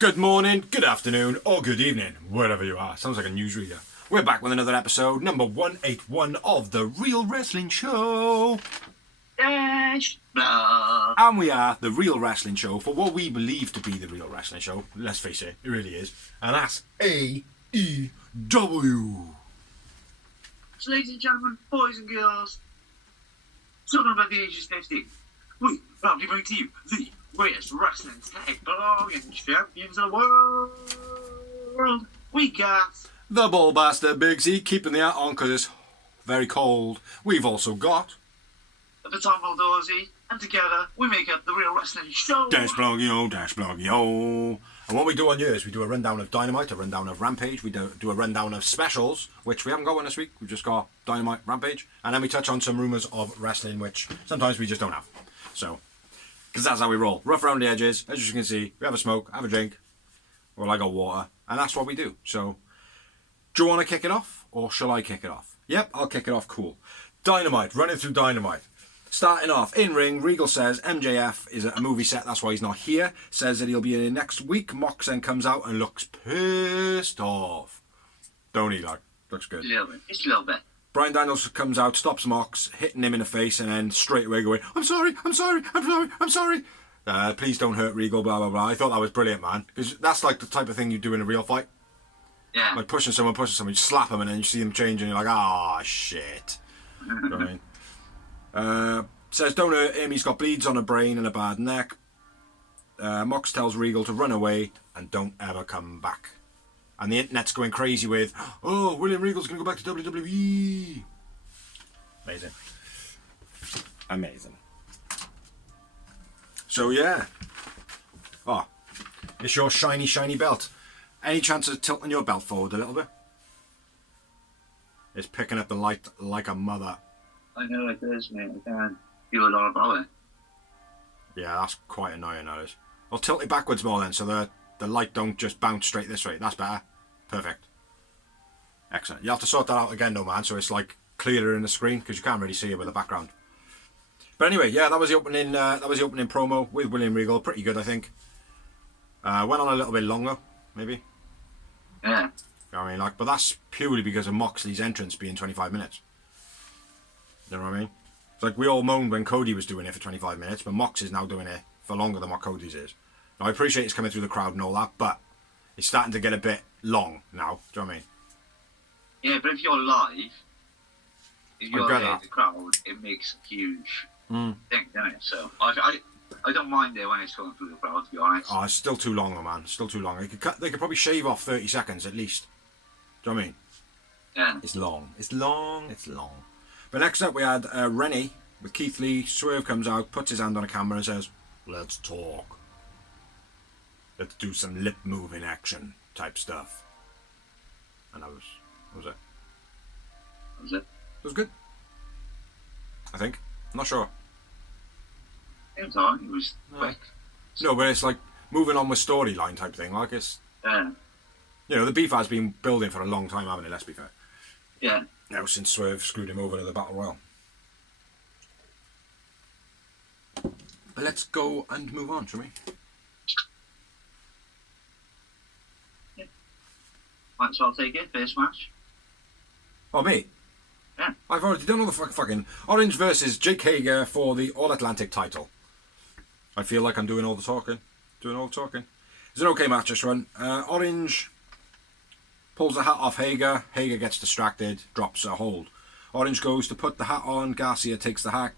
Good morning, good afternoon, or good evening, wherever you are. Sounds like a newsreader. We're back with another episode, number 181 of The Real Wrestling Show. And we are The Real Wrestling Show for what we believe to be The Real Wrestling Show. Let's face it, it really is. And that's AEW. So, ladies and gentlemen, boys and girls, talking about the ages 50, we proudly bring to you the greatest wrestling tag belonging champions of the world. We got the Ballbuster Big Z keeping the hat on because it's very cold. We've also got the Tom Baldozy, and together we make up the Real Wrestling Show. Dash blog yo. And what we do on here is we do a rundown of Dynamite, a rundown of Rampage, we do a rundown of specials, which we haven't got one this week, we've just got Dynamite, Rampage, and then we touch on some rumours of wrestling, which sometimes we just don't have. So, because that's how we roll. Rough around the edges, as you can see, we have a smoke, have a drink, or I got water, and that's what we do. So, do you want to kick it off, or shall I kick it off? Yep, I'll kick it off, cool. Dynamite, running through Dynamite. Starting off, in ring, Regal says MJF is at a movie set, that's why he's not here. Says that he'll be in it next week. Mox then comes out and looks pissed off. Don't he, like? Looks good. Just a little bit. Bryan Daniels comes out, stops Mox, hitting him in the face, and then straight away going, I'm sorry. Please don't hurt Regal, blah, blah, blah. I thought that was brilliant, man. Because that's like the type of thing you do in a real fight. Yeah. Like pushing someone, you slap them, and then you see them change, and you're like, ah, shit. You know what I mean? Says don't hurt him, he's got bleeds on a brain and a bad neck. Mox tells Regal to run away and don't ever come back. And the internet's going crazy with, oh, William Regal's going to go back to WWE. Amazing. So yeah. Oh, it's your shiny belt. Any chance of tilting your belt forward a little bit? It's picking up the light like a mother. I know it is, mate. I can't do a lot about it. Yeah, that's quite annoying, that is. I'll tilt it backwards more then, so the light don't just bounce straight this way. That's better. Perfect. Excellent. You have to sort that out again though, man, so it's like clearer in the screen, because you can't really see it with the background. But anyway, yeah, that was the opening promo with William Regal. Pretty good, I think. Went on a little bit longer, maybe. Yeah. You know what I mean? Like, but that's purely because of Moxley's entrance being 25 minutes. You know what I mean? It's like we all moaned when Cody was doing it for 25 minutes, but Mox is now doing it for longer than what Cody's is. Now, I appreciate he's coming through the crowd and all that, but it's starting to get a bit long now. Do you know what I mean? Yeah, but if you're live, if you're there in the crowd, it makes a huge thing, doesn't it? So, I don't mind it when it's going through the crowd, to be honest. Oh, it's still too long, man. Still too long. They could probably shave off 30 seconds at least. Do you know what I mean? Yeah. It's long. But next up we had Rennie with Keith Lee. Swerve comes out, puts his hand on a camera and says, let's talk. Let's do some lip moving action type stuff. And that was it. That was it. It was good. I think. I'm not sure. It was on. It was quick. No, but it's like moving on with storyline type thing. Like it's, you know, the beef has been building for a long time, haven't it? Let's be fair. Yeah. Now since Swerve screwed him over to the Battle Royal. But let's go and move on, shall we? Yeah. Right, so I'll take it. First match. Oh, me? Yeah. I've already done all the fucking Orange versus Jake Hager for the All Atlantic title. I feel like I'm doing all the talking. It's an okay match this run. Orange pulls the hat off Hager. Hager gets distracted, drops a hold. Orange goes to put the hat on. Garcia takes the hat.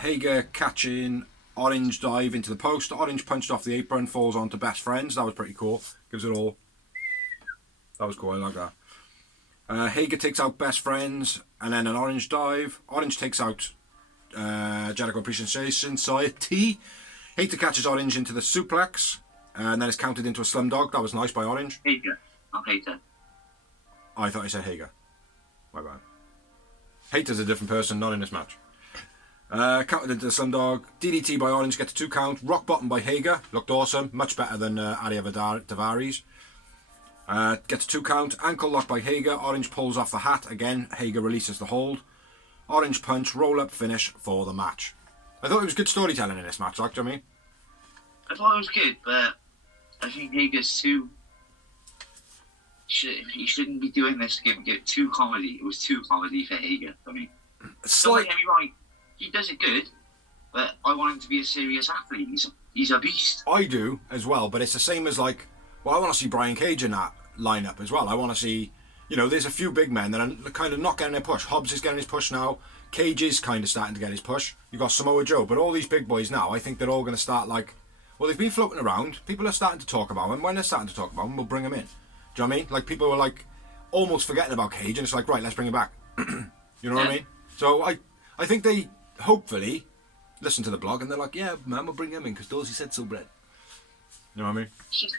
Hager catching Orange dive into the post. Orange punched off the apron, falls onto Best Friends. That was pretty cool. Gives it all. That was cool. I like that. Hager takes out Best Friends and then an Orange dive. Orange takes out Jericho Appreciation Society. Hater catches Orange into the suplex and then it's counted into a slumdog. That was nice by Orange. Hager, not Hater. I thought he said Hager. My bad. Hater's a different person, not in this match. Counted into the slumdog. DDT by Orange gets a 2 count. Rock bottom by Hager. Looked awesome. Much better than Arya Daivari. Gets a 2 count. Ankle lock by Hager. Orange pulls off the hat. Again, Hager releases the hold. Orange punch, roll up finish for the match. I thought it was good storytelling in this match, like, do you know what I mean? I thought it was good, but I think Hager's too. He shouldn't be doing this game. Get too comedy. It was too comedy for Hager. I mean, don't get me wrong. He does it good, but I want him to be a serious athlete. He's a beast. I do as well, but it's the same as like. Well, I want to see Brian Cage in that lineup as well. I want to see. There's a few big men that are kind of not getting their push. Hobbs is getting his push now. Cage is kind of starting to get his push. You got Samoa Joe, but all these big boys now, I think they're all going to start like. Well, they've been floating around. People are starting to talk about them. When they're starting to talk about them, we'll bring them in. Do you know what I mean? Like, people were like almost forgetting about Cage, and it's like, right, let's bring him back. You know what I mean? So I think they hopefully listen to the blog and they're like, yeah, man, we'll bring him in because Dorsey said so, Brett. You know what I mean?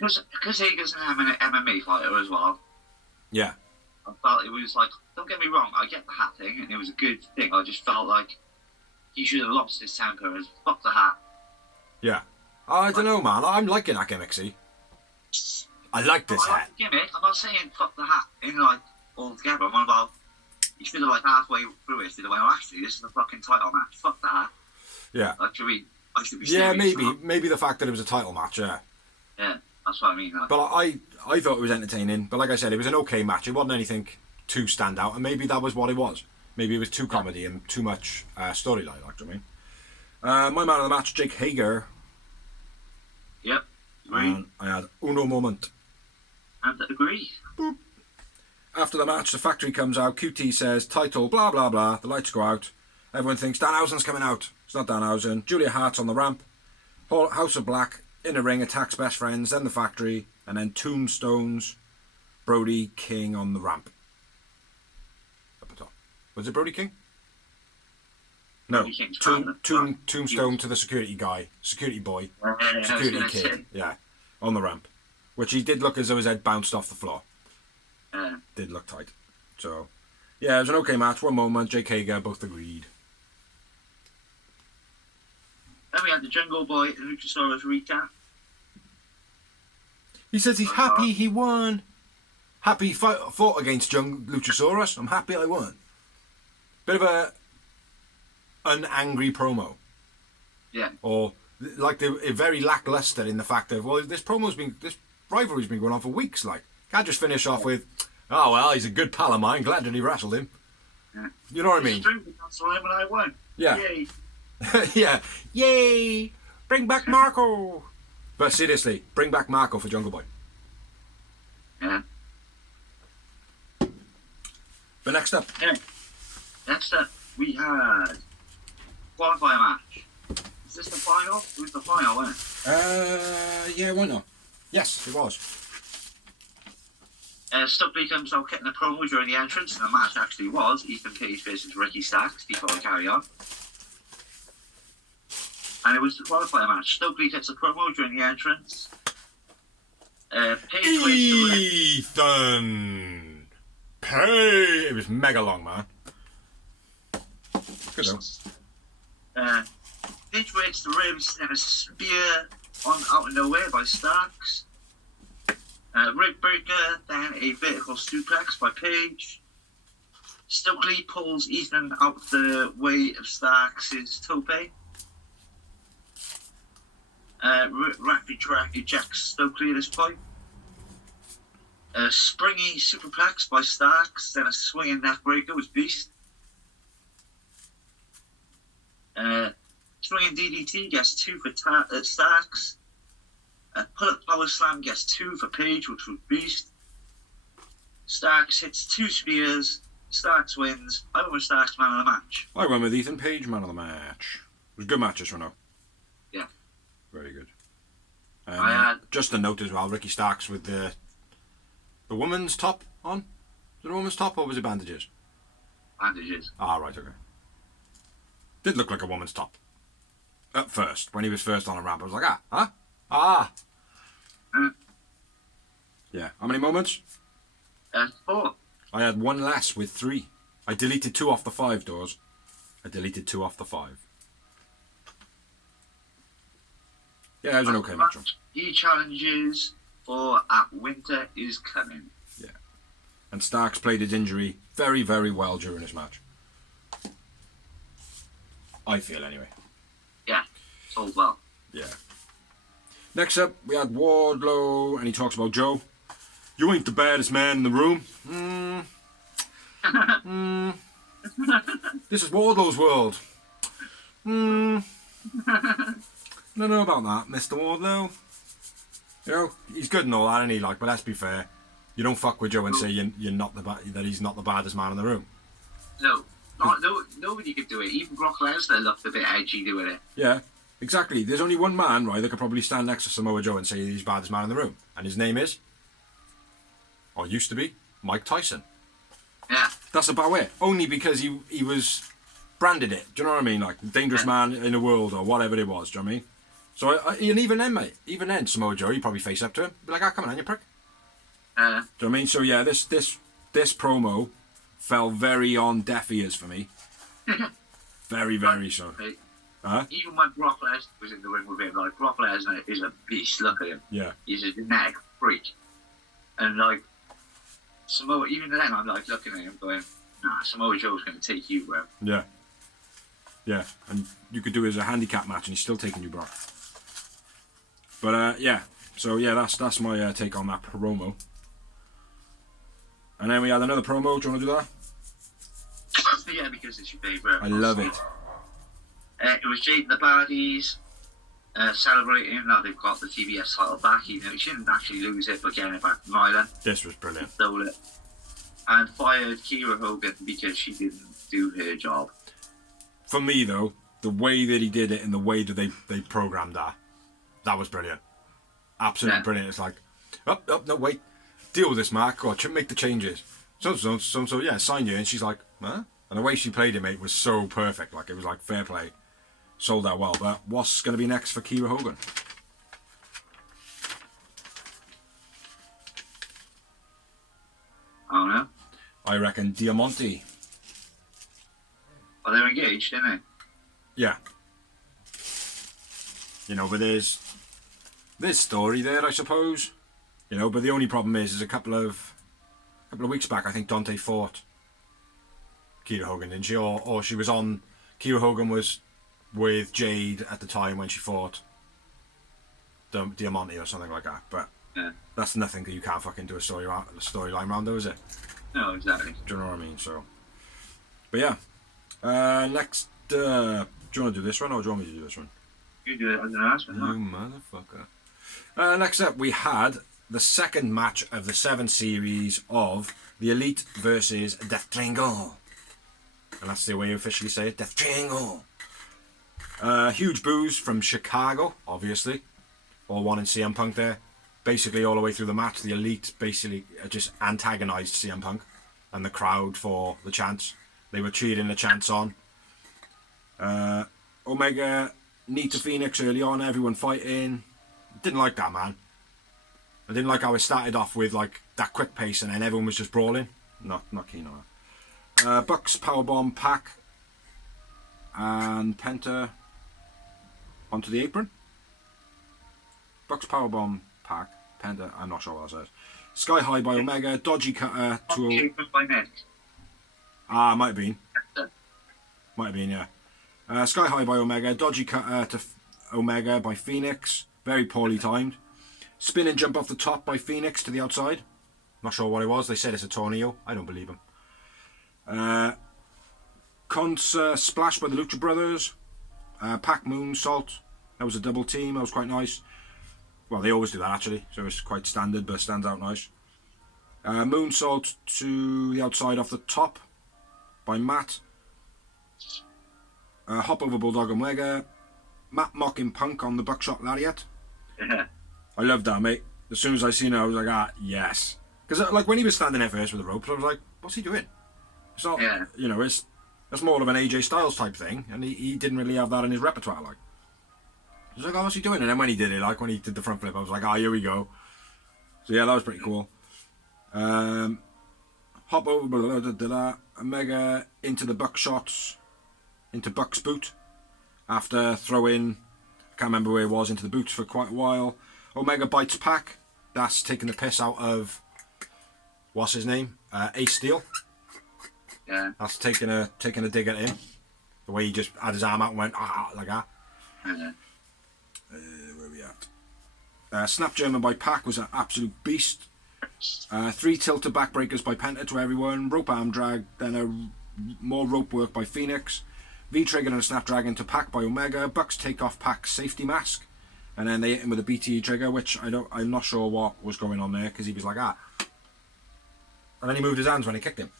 Because Hager's an MMA fighter as well. Yeah. I felt it was like, don't get me wrong, I get the hat thing and it was a good thing. I just felt like he should have lost his temper and fuck the hat. Yeah. I don't know, man. I'm liking that gimmick, see? I like this hat. Like the gimmick. I'm not saying fuck the hat in like all together. I'm on about you should have like halfway through it. Well, actually, this is the fucking title match. Fuck the hat. Yeah. Actually, I should be. Yeah, maybe the fact that it was a title match. Yeah. Yeah, that's what I mean. Like. But I thought it was entertaining. But like I said, it was an okay match. It wasn't anything too stand out, and maybe that was what it was. Maybe it was too comedy and too much storyline. Like, do you know what I mean? My man of the match, Jake Hager. Yep. And I had uno moment. And agree. Boop. After the match, the factory comes out. QT says, title, blah, blah, blah. The lights go out. Everyone thinks Danhausen's coming out. It's not Danhausen. Julia Hart's on the ramp. House of Black in the ring attacks Best Friends, then the factory, and then Tombstones, Brody King on the ramp. Up the top. Was it Brody King? No. Tombstone to the security guy. Security boy. Security kid. Yeah. On the ramp. Which he did look as though his head bounced off the floor. Did look tight. So, yeah, it was an okay match. One moment, Jake Hager, both agreed. Then we had the Jungle Boy and Luchasaurus recap. He says he's happy he won. Happy he fought against Luchasaurus. I'm happy I won. Bit of an angry promo. Yeah. Or like they're very lackluster in the fact that this rivalry's been going on for weeks. Like, can't just finish off with, oh well, he's a good pal of mine. Glad that he wrestled him. Yeah. You know what I mean? That's why when I won. Yeah. Yay. Yeah. Yay! Bring back Marco. But seriously, bring back Marco for Jungle Boy. Yeah. But next up. Yeah. Next up, we had qualifier match. Is this the final? It was the final, wasn't it? Yeah, why not? Yes, it was. Stokely comes out getting a promo during the entrance, and the match actually was Ethan Page versus Ricky Starks before we carry on. And it was the qualifier match. Stokely gets a promo during the entrance. Page Ethan Page! It was mega long, man. Good though. Page breaks the ribs and a spear out of nowhere by Starks. Rib breaker, then a vertical suplex by Page. Stokely pulls Ethan out the way of Starks' tope. Rafi ejects Stokely at this point. A springy superplex by Starks, then a swinging neck breaker was Beast. Swinging DDT gets 2 for Starks. Pull-up power slam gets 2 for Page, which was Beast. Starks hits 2 spears. Starks wins. I went with Starks man of the match. I went with Ethan Page man of the match. It was a good match this one, though. Yeah. Very good. I had... Just a note as well, Ricky Starks with the woman's top on. Was it a woman's top or was it bandages? Bandages. Ah, right, okay. Did look like a woman's top. At first, when he was first on a ramp, I was like, Yeah, how many moments? 4. I had one less with 3. I deleted 2 off the 5 doors. I deleted 2 off the 5. Yeah, it was an okay match. He challenges for At Winter Is Coming. Yeah. And Starks played his injury very, very well during this match. I feel, anyway. Yeah, sold well. Yeah. Next up, we had Wardlow, and he talks about Joe. You ain't the baddest man in the room. This is Wardlow's world. I don't know about that, Mr. Wardlow. You know, he's good and all that, and he like, but let's be fair. You don't fuck with Joe and say you're not that he's not the baddest man in the room. No, nobody could do it. Even Brock Lesnar looked a bit edgy doing it. Yeah, exactly. There's only one man, right, that could probably stand next to Samoa Joe and say he's the baddest man in the room, and his name is, or used to be, Mike Tyson. Yeah. That's about it. Only because he was branded it. Do you know what I mean? Like dangerous man in the world or whatever it was. Do you know what I mean? So and even then, mate, even then, Samoa Joe, he'd probably face up to him, be like, "Ah, come on, you prick." Do you know what I mean? So yeah, this promo fell very on deaf ears for me. Very, very so. Even when Brock Lesnar was in the ring with him, like Brock Lesnar is a beast. Look at him. Yeah. He's a genetic freak, and like Samoa. Even then, I'm like looking at him, going, "Nah, Samoa Joe's going to take you, bro." Yeah. Yeah, and you could do it as a handicap match, and he's still taking you, Brock. But yeah, so yeah, that's my take on that promo. And then we had another promo. Do you want to do that? Yeah, because it's your favourite. I love it. It was Jade and the Baddies celebrating that they've got the TBS title back. You know, he shouldn't actually lose it, but getting it back from Ireland. This was brilliant. Stole it. And fired Kira Hogan because she didn't do her job. For me, though, the way that he did it and the way that they programmed that was brilliant. Absolutely brilliant. It's like, no, wait. Deal with this, Mark, or make the changes. So, yeah, sign you. And she's like, huh? And the way she played it, mate, was so perfect. Like, it was like fair play. Sold out well. But what's going to be next for Kira Hogan? I don't know. I reckon Diamante. Well, they're engaged, aren't they? Yeah. You know, but there's story there, I suppose. You know, but the only problem is a couple of weeks back, I think Dante fought Kira Hogan, didn't she? Or she was on. Kira Hogan was with Jade at the time when she fought Diamante or something like that. But that's nothing that you can't fucking do a storyline round, though, is it? No, exactly. Do you know what I mean? So, but yeah. Next, do you want to do this one or do you want me to do this one? You do it as an ass, You motherfucker. Next up, we had the second match of the 7 series of the Elite versus Death Triangle. And that's the way you officially say it, Death Triangle. Huge boos from Chicago, obviously. All wanting CM Punk there. Basically, all the way through the match, the Elite basically just antagonised CM Punk and the crowd for the chants. They were cheering the chants on. Omega, Nita Phoenix early on, everyone fighting. Didn't like that, man. I didn't like how it started off with like that quick pace and then everyone was just brawling. Not keen on that. Bucks powerbomb Pac and Penta onto the apron. Bucks powerbomb Pac, Penta, I'm not sure what that says. Sky High by Omega, dodgy cutter to might have been. Might have been, yeah. Sky High by Omega, dodgy cutter to Omega by Phoenix, very poorly timed. Spin and jump off the top by Phoenix to the outside. Not sure what it was. They said it's a tornado. I don't believe them. Consa splash by the Lucha Brothers. Pac moonsault. That was a double team. That was quite nice. Well, they always do that actually, so it's quite standard, but stands out nice. Moonsault to the outside off the top by Matt. Hop over Bulldog Omega. Matt mocking Punk on the buckshot lariat. I loved that, mate. As soon as I seen it, I was like, yes. Because like when he was standing there first with the ropes, I was like, what's he doing? It's not, you know, that's more of an AJ Styles type thing, and he didn't really have that in his repertoire, like. I was like, what's he doing? And then when he did it, like when he did the front flip, I was like, here we go. So yeah, that was pretty cool. Hop over, Omega into the buckshots, into Buck's boot, after throwing, I can't remember where it was, into the boots for quite a while. Omega bites Pac. That's taking the piss out of, what's his name? Ace Steel. Yeah. That's taking a dig at him. The way he just had his arm out and went, like that. Yeah. Where are we at? Snap German by Pac was an absolute beast. 3 tilted backbreakers by Penta to everyone. Rope arm drag, then more rope work by Phoenix. V-trigger and a Snapdragon to Pac by Omega. Bucks take off Pac's safety mask. And then they hit him with a BTE trigger, which I'm not sure what was going on there, because he was like, ah. And then he moved his hands when he kicked him.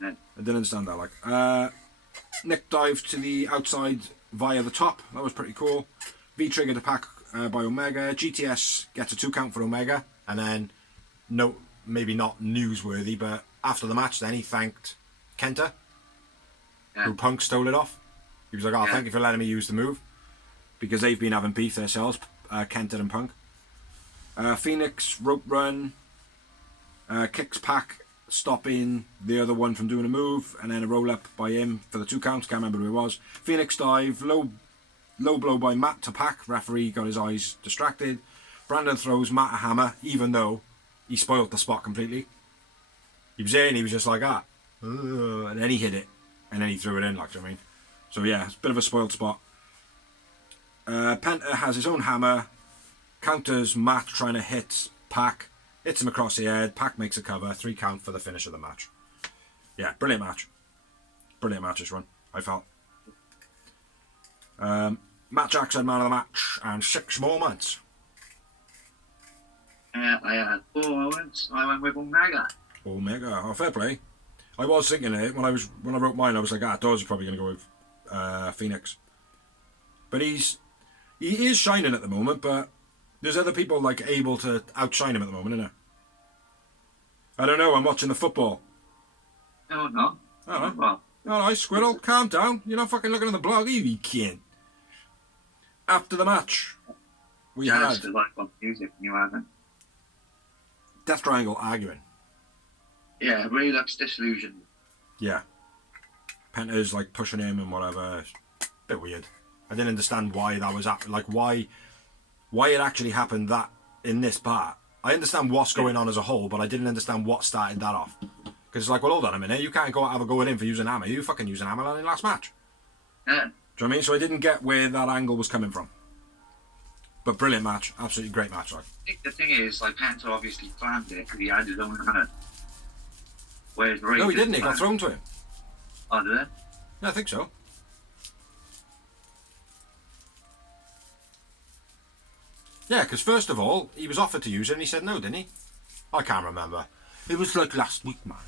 I didn't understand that. Like, Nick dive to the outside via the top. That was pretty cool. V-trigger to Pac by Omega. GTS gets a 2 count for Omega. And then, no, maybe not newsworthy, but after the match, then he thanked Kenta, who Punk stole it off. He was like, oh, thank you for letting me use the move. Because they've been having beef themselves, Kenta and Punk. Phoenix, rope run, kicks Pac, stopping the other one from doing a move, and then a roll up by him for the 2 counts, can't remember who it was. Phoenix dive, low blow by Matt to Pac, referee got his eyes distracted. Brandon throws Matt a hammer, even though he spoiled the spot completely. He was there and he was just like, ah, and then he hit it, and then he threw it in, like, you know what I mean? So yeah, it's a bit of a spoiled spot. Penta has his own hammer, counters Matt trying to hit Pac, hits him across the head, Pac makes a cover, 3 count for the finish of the match. Yeah, brilliant match. Brilliant match this run, I felt. Matt Jackson, man of the match, and 6 more months. I had 4 moments. I went with Omega. Omega, oh, fair play. I was thinking it when I wrote mine. I was like, ah, Dawes is probably going to go with Phoenix, but he is shining at the moment. But there's other people like able to outshine him at the moment, isn't there? I don't know. I'm watching the football. No, no. All right. Well, All right, Squirrel, calm down. You're not fucking looking at the blog, you kid. After the match, we had like on music, you haven't. Death Triangle arguing. Yeah, really looks disillusioned. Yeah. Penta's like pushing him and whatever. Bit weird. I didn't understand why that was like why it actually happened that in this part. I understand what's going on as a whole, but I didn't understand what started that off. Because it's like, well, hold on a minute, you can't go have a go at him for using hammer. You fucking using hammer in the last match. Yeah. Do you know what I mean? So I didn't get where that angle was coming from. But brilliant match, absolutely great match. Like. I think the thing is, like, Penta obviously planned it because he had his own hammer. Whereas Ray No, he didn't. It got thrown to him. Oh, did it? Yeah, I think so. Yeah, because first of all, he was offered to use it and he said no, didn't he? I can't remember. It was like last week, man.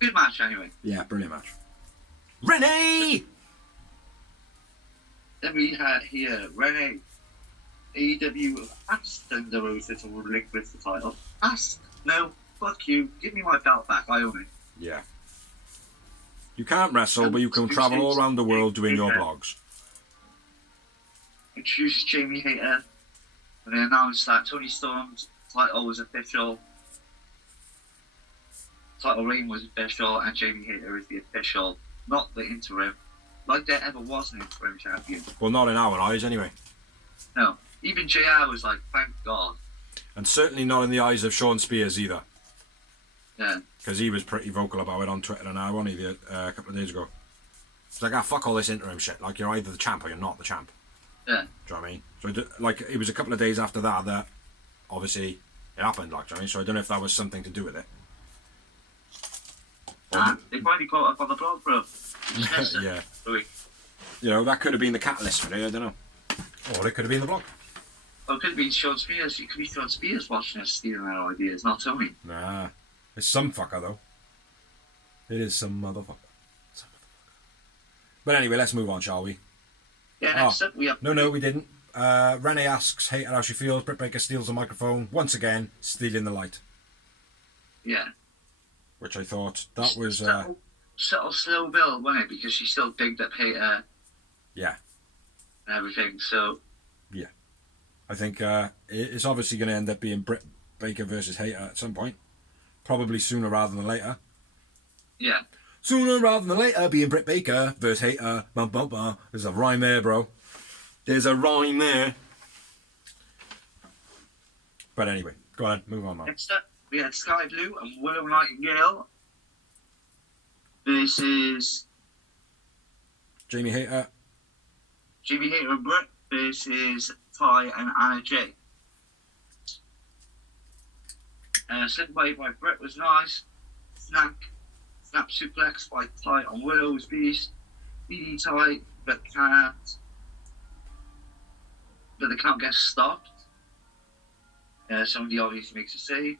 Good match, anyway. Yeah, brilliant match. Renee! Then we had here Renee. AEW asked Thunder Rosa to relinquish the title. Ask? No, fuck you. Give me my belt back. I own it. Yeah. You can't wrestle, but you can travel all around the world doing your blogs. Introduced Jamie Hayter, and they announced that Tony Storm's title was official. Title reign was official, and Jamie Hayter is the official, not the interim. Like there ever was an interim champion. Well, not in our eyes, anyway. No. Even JR was like, thank God. And certainly not in the eyes of Sean Spears either. Yeah. Because he was pretty vocal about it on Twitter and I, wasn't he, a couple of days ago. It's like, ah, fuck all this interim shit. Like, you're either the champ or you're not the champ. Yeah. Do you know what I mean? So, like, it was a couple of days after that obviously it happened, like, do you know what I mean? So I don't know if that was something to do with it. They finally caught up on the blog, bro. Yeah. You know, that could have been the catalyst for it, I don't know. Or it could have been the blog. Oh, it could have been Sean Spears. It could be Sean Spears watching us stealing our ideas, not Tony. Nah. It's some fucker, though. It is some motherfucker. But anyway, let's move on, shall we? Yeah, next up we have... No, we didn't. Renee asks Hayter how she feels. Britt Baker steals the microphone. Once again, stealing the light. Yeah. Which I thought, that was... Subtle slow build, wasn't it? Because she still digged up Hayter. Yeah. And everything, so... Yeah. I think it's obviously going to end up being Britt Baker versus Hayter at some point. Probably sooner rather than later. Yeah. Sooner rather than later, being Britt Baker versus Hayter. Bum, bum, bum. There's a rhyme there, bro. There's a rhyme there. But anyway, go on, move on, man. Next up, we had Sky Blue and Willow Nightingale versus Jamie Hayter. Jamie Hayter and Britt versus Ty and Anna J. Second wave by Brett was nice. Snap suplex by Ty on Willow's Beast. BD Ty, but the count gets stopped. Somebody obviously makes a save.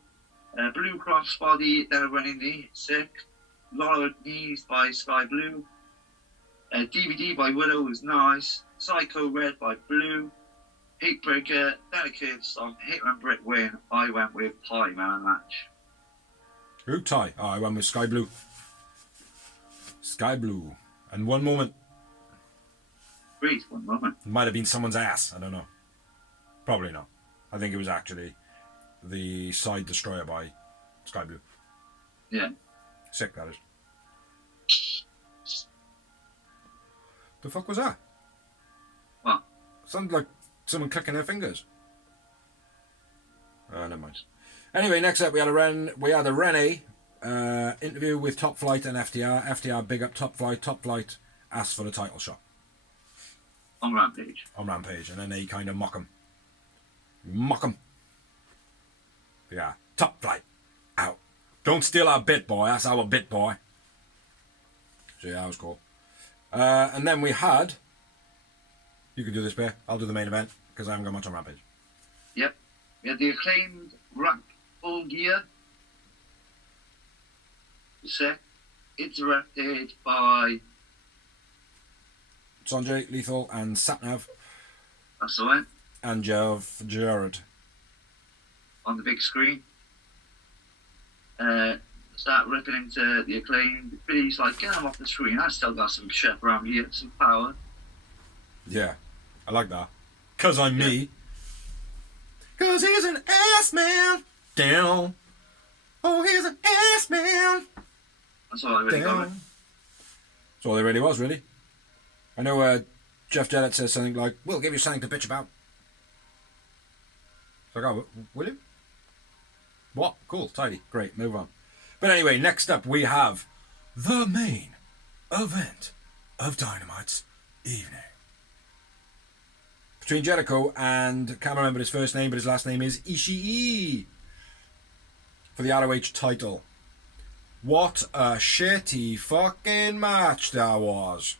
Blue crossbody, then a running knee, sick. Lot of knees by Sky Blue. DVD by Willow was nice. Psycho Red by Blue. Hate Breaker, then a curve stomp. Hitman Britt win. I went with Ty man match. Who Ty? Oh, I went with Sky Blue. Sky Blue. And one moment. Great, one moment. It might have been someone's ass. I don't know. Probably not. I think it was actually the side destroyer by Sky Blue. Yeah. Sick, that is. The fuck was that? What? Sounded like someone clicking their fingers. Never mind. Anyway, next up we had a Renee interview with Top Flight and FTR. FTR big up Top Flight. Top Flight asked for the title shot. On Rampage. On Rampage, and then they kind of mock him. Yeah, Top Flight, out. Don't steal our bit, boy. That's our bit, boy. So yeah, that was cool. And then we had... You can do this bit. I'll do the main event, because I haven't got much on Rampage. Yep. We had the acclaimed Ramp Full Gear. Sick. Interrupted by... Sanjay, Lethal, and Satnav. That's the one. And Jared. On the big screen. Start ripping into the acclaimed. Billy's like, get him off the screen. I still got some shit around here, some power. Yeah, I like that. Cause I'm me. Cause he's an ass man. Down. Oh, he's an ass man. That's all I really got. That's all there really was, really. I know Jeff Jarrett says something like, we'll give you something to bitch about. It's like, oh, will you? What? Cool, tidy, great, move on. But anyway, next up we have the main event of Dynamite's evening. Between Jericho and, can't remember his first name, but his last name is Ishii. For the ROH title. What a shitty fucking match that was.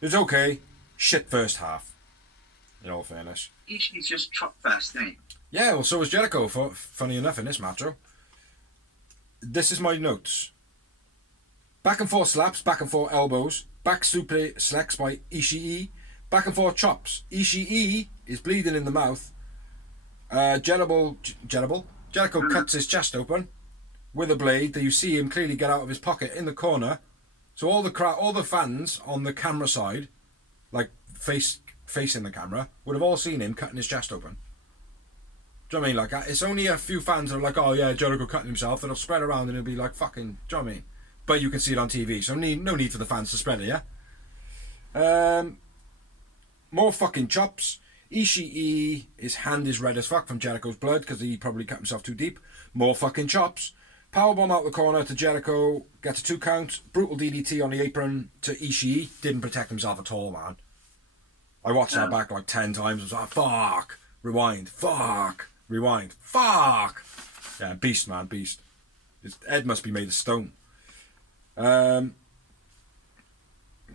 It's okay. Shit first half. In all fairness. Ishii's just chop fast, ain't he? Yeah, well, so was Jericho, funny enough, in this match. This is my notes. Back and forth slaps, back and forth elbows, back suplex by Ishii, back and forth chops. Ishii is bleeding in the mouth. Jericho cuts his chest open with a blade that you see him clearly get out of his pocket in the corner. So all the fans on the camera side, like facing the camera, would have all seen him cutting his chest open. Do you know what I mean? Like, it's only a few fans that are like, oh yeah, Jericho cutting himself. It'll spread around and it'll be like fucking, do you know what I mean? But you can see it on TV, so no need for the fans to spread it, yeah? More fucking chops. Ishii, his hand is red as fuck from Jericho's blood because he probably cut himself too deep. More fucking chops. Powerbomb out the corner to Jericho, gets a 2 count. Brutal DDT on the apron to Ishii. Didn't protect himself at all, man. I watched that back like 10 times. I was like, fuck. Rewind. Fuck. Rewind. Fuck. Yeah, beast, man. Beast. His head must be made of stone.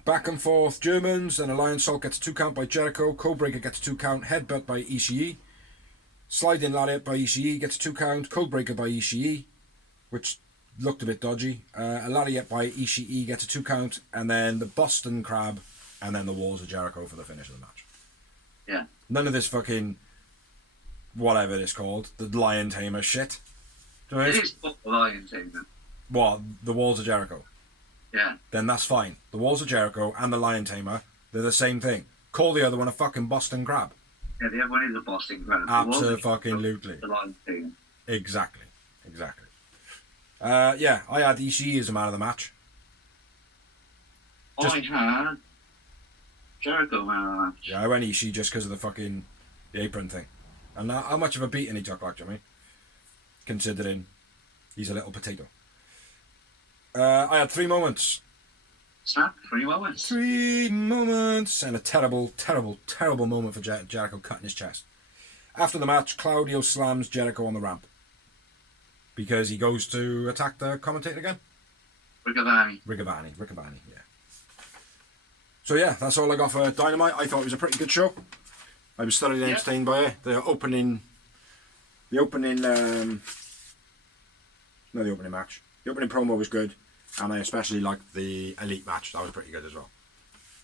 Back and forth Germans, and a Lion Salt gets a 2 count by Jericho. Codebreaker gets a 2 count. Headbutt by Ishii. Sliding Lariat by Ishii gets a 2 count. Codebreaker by Ishii, which looked a bit dodgy. A Lariat by Ishii gets a 2 count. And then the Boston Crab, and then the Walls of Jericho for the finish of the match. Yeah. None of this fucking, whatever it's called, the Lion Tamer shit. Do you know what I mean? It is called the Lion Tamer. What? The Walls of Jericho? Yeah. Then that's fine. The Walls of Jericho and the Lion Tamer, they're the same thing. Call the other one a fucking Boston Crab. Yeah, the other one is a Boston Crab. Absolutely. The Lion Tamer. Exactly. Yeah, I had Ishii as a man of the match. I had Jericho man of the match. Yeah, I went Ishii just because of the apron thing. And how much of a beating he took, like, do you know what I mean? Considering he's a little potato. I had 3 moments. Snap, 3 moments. 3 moments. And a terrible, terrible, terrible moment for Jericho cutting his chest. After the match, Claudio slams Jericho on the ramp. Because he goes to attack the commentator again. Riccaboni, yeah. So yeah, that's all I got for Dynamite. I thought it was a pretty good show. I was thoroughly entertained by it. The opening match. The opening promo was good, and I especially liked the Elite match. That was pretty good as well.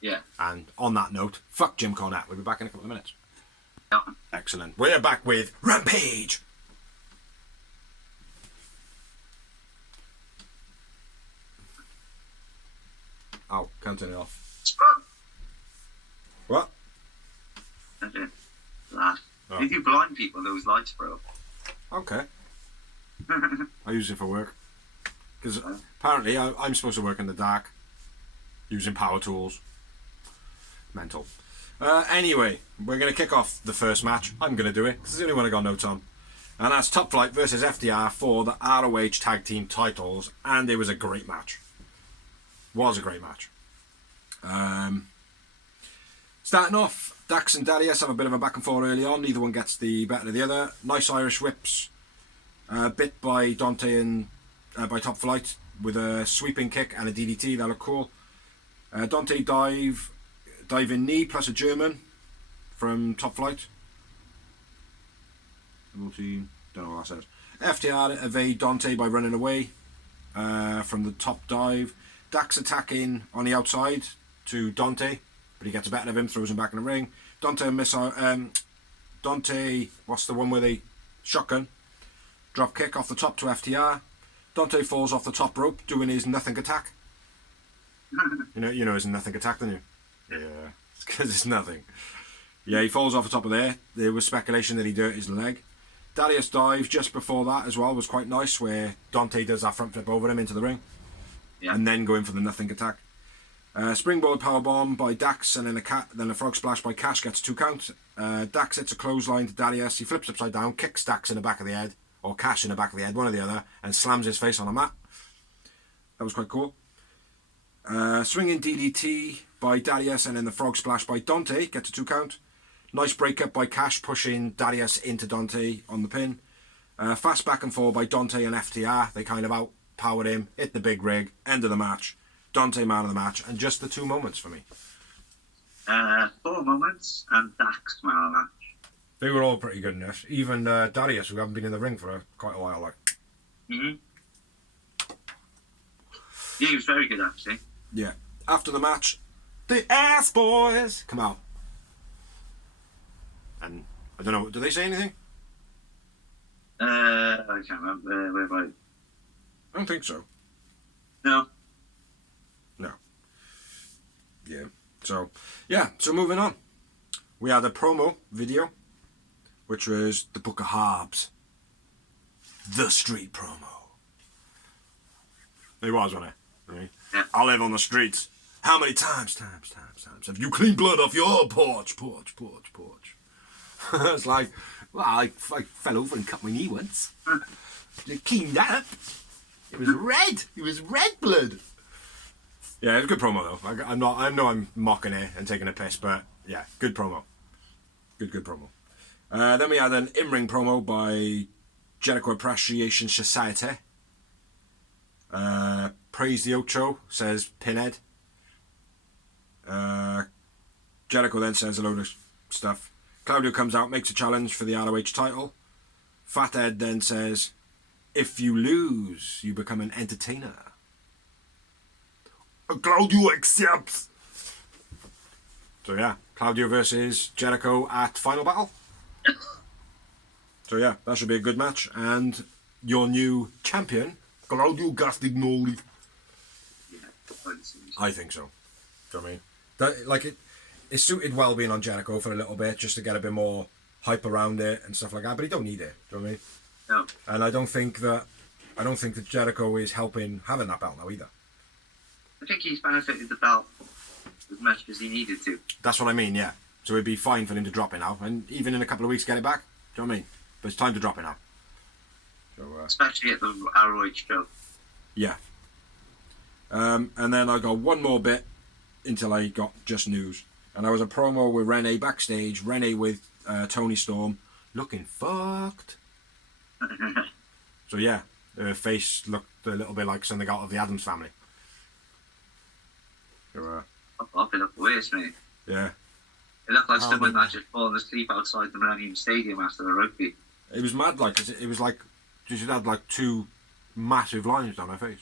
Yeah. And on that note, fuck Jim Cornette. We'll be back in a couple of minutes. Yeah. Excellent. We're back with Rampage. Oh, can't turn it off. What? That's it. Lad. Oh. They do blind people those lights, bro. Okay. I use it for work. Because apparently I'm supposed to work in the dark. Using power tools. Mental. Anyway, we're going to kick off the first match. I'm going to do it, because it's the only one I got notes on. And that's Top Flight versus FDR for the ROH Tag Team titles. And it was a great match. Was a great match. Starting off, Dax and Darius have a bit of a back and forth early on. Neither one gets the better of the other. Nice Irish whips. Bit by Dante and by Top Flight with a sweeping kick and a DDT. That looked cool. Dante diving knee plus a German from Top Flight. Double team. Don't know what that says. FTR evade Dante by running away from the top dive. Dax attacking on the outside to Dante, but he gets the better of him, throws him back in the ring. Dante, what's the one where they shotgun? Drop kick off the top to FTR. Dante falls off the top rope doing his nothing attack. You know his nothing attack, don't you? Yeah, it's because it's nothing. Yeah, he falls off the top of there. There was speculation that he hurt his leg. Darius dive just before that as well was quite nice, where Dante does that front flip over him into the ring. Yeah. And then go in for the nothing attack. Springboard powerbomb by Dax, and then a frog splash by Cash gets 2 counts. Dax hits a clothesline to Darius. He flips upside down, kicks Dax in the back of the head, or Cash in the back of the head, one or the other, and slams his face on the mat. That was quite cool. Swinging DDT by Darius, and then the frog splash by Dante gets a 2 count. Nice breakup by Cash, pushing Darius into Dante on the pin. Fast back and forth by Dante and FTR. They kind of outpowered him, hit the big rig, end of the match. Dante man of the match, and just the 2 moments for me. 4 moments, and Dax man of the match. They were all pretty good enough. Even Darius, who haven't been in the ring for quite a while. Yeah, he was very good, actually. Yeah. After the match, the Ass Boys come out. And, I don't know, do they say anything? I can't remember. Where about? I don't think so. No. Yeah. So moving on. We had a promo video, which was the Book of Hobbs. The street promo. It was, wasn't it? Right? Yeah. I live on the streets. How many times have you cleaned blood off your porch? It's like, well, I fell over and cut my knee once. They cleaned that up. It was red. It was red blood. Yeah, it was a good promo though. I know I'm mocking it and taking a piss, but yeah, good promo. Good promo. Then we had an in-ring promo by Jericho Appreciation Society. Praise the Ocho, says Pinhead. Jericho then says a load of stuff. Claudio comes out, makes a challenge for the ROH title. Fathead then says, if you lose, you become an entertainer. Claudio accepts. So yeah, Claudio versus Jericho at Final Battle. So yeah, that should be a good match. And your new champion, Claudio Castagnoli. Yeah, I think so. Do you know what I mean? That, it suited well being on Jericho for a little bit, just to get a bit more hype around it and stuff like that. But he don't need it. Do you know what I mean? No. And I don't think that Jericho is helping having that belt now either. I think he's benefited the belt as much as he needed to. That's what I mean, yeah. So it'd be fine for him to drop it now, and even in a couple of weeks get it back. Do you know what I mean? But it's time to drop it now. So, especially at the ROH show. Yeah. And then I got one more bit until I got Just News. And I was a promo with Renee backstage. Renee with Tony Storm looking fucked. So yeah, her face looked a little bit like something out of the Addams Family. So, It looked worse, mate. yeah. It looked like someone had just fallen asleep outside the Millennium Stadium after the rugby. It was mad, like, it was like she had like two massive lines down her face.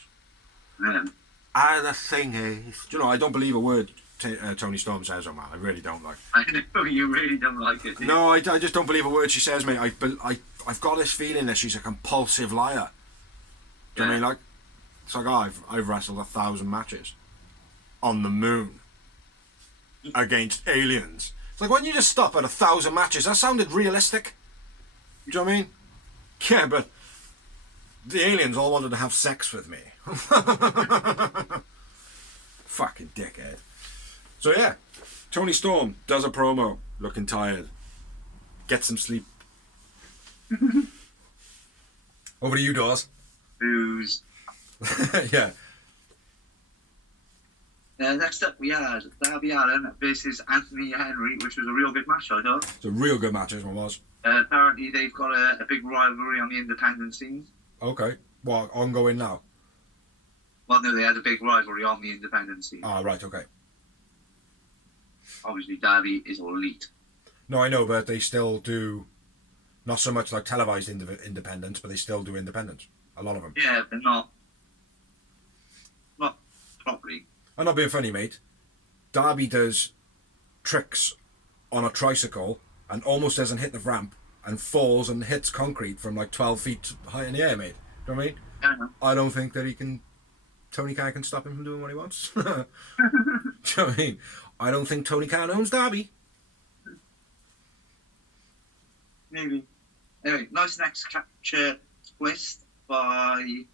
Yeah. And the thing is, you know, I don't believe a word Tony Storm says, oh man, I really don't like. I know you really don't like it. No, I just don't believe a word she says, mate. I've got this feeling that she's a compulsive liar. Do you know what I mean? Like, it's like, oh, I've wrestled 1,000 matches on the moon against aliens. It's like, why don't you just stop at 1,000 matches? That sounded realistic. Do you know what I mean? Yeah, but the aliens all wanted to have sex with me. Fucking dickhead. So yeah, Tony Storm does a promo, looking tired. Get some sleep. Over to you, Dawes. Booze. Yeah. Next up, we had Darby Allin versus Anthony Henry, which was a real good match, I thought. It's a real good match, this one was. Apparently, they've got a big rivalry on the independent scene. Okay. What, ongoing now? Well, no, they had a big rivalry on the independent scene. Ah, right, okay. Obviously, Darby is elite. No, I know, but they still do, not so much like televised independence, but they still do independence. A lot of them. Yeah, but not properly. I'm not being funny, mate. Darby does tricks on a tricycle and almost doesn't hit the ramp and falls and hits concrete from like 12 feet high in the air, mate. Do you know what I mean? Yeah, I know. I don't think that Tony Khan can stop him from doing what he wants. Do you know what I mean? I don't think Tony Khan owns Darby. Maybe. Anyway, nice next capture twist by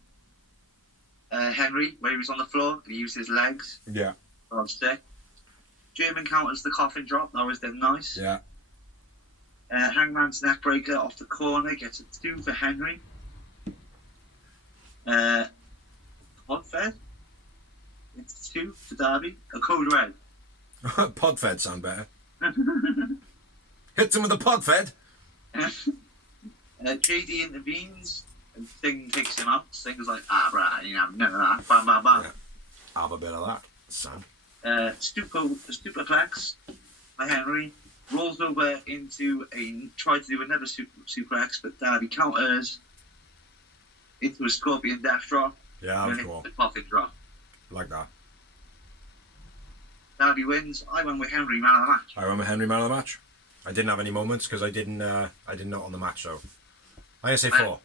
Henry, where he was on the floor and he used his legs Yeah. on stick. German counters the coffin drop. That was then nice. Yeah. Hangman's neckbreaker off the corner gets a 2 for Henry. Podfed. It's 2 for Darby. A code red. Podfed sound better. Hits him with the podfed. JD intervenes and Sting takes him out. Sting's like, bruh, you know, none of that. Bam, bam, bam. Yeah. Have a bit of that, son. Superplex by Henry. Rolls over into tried to do another suplex, but Darby counters into a scorpion death drop. Yeah, that was cool. The coffin drop. Like that. Darby wins. I went with Henry, man of the match. I remember Henry man of the match. I didn't have any moments because I didn't note on the match, so I'm gonna say 4.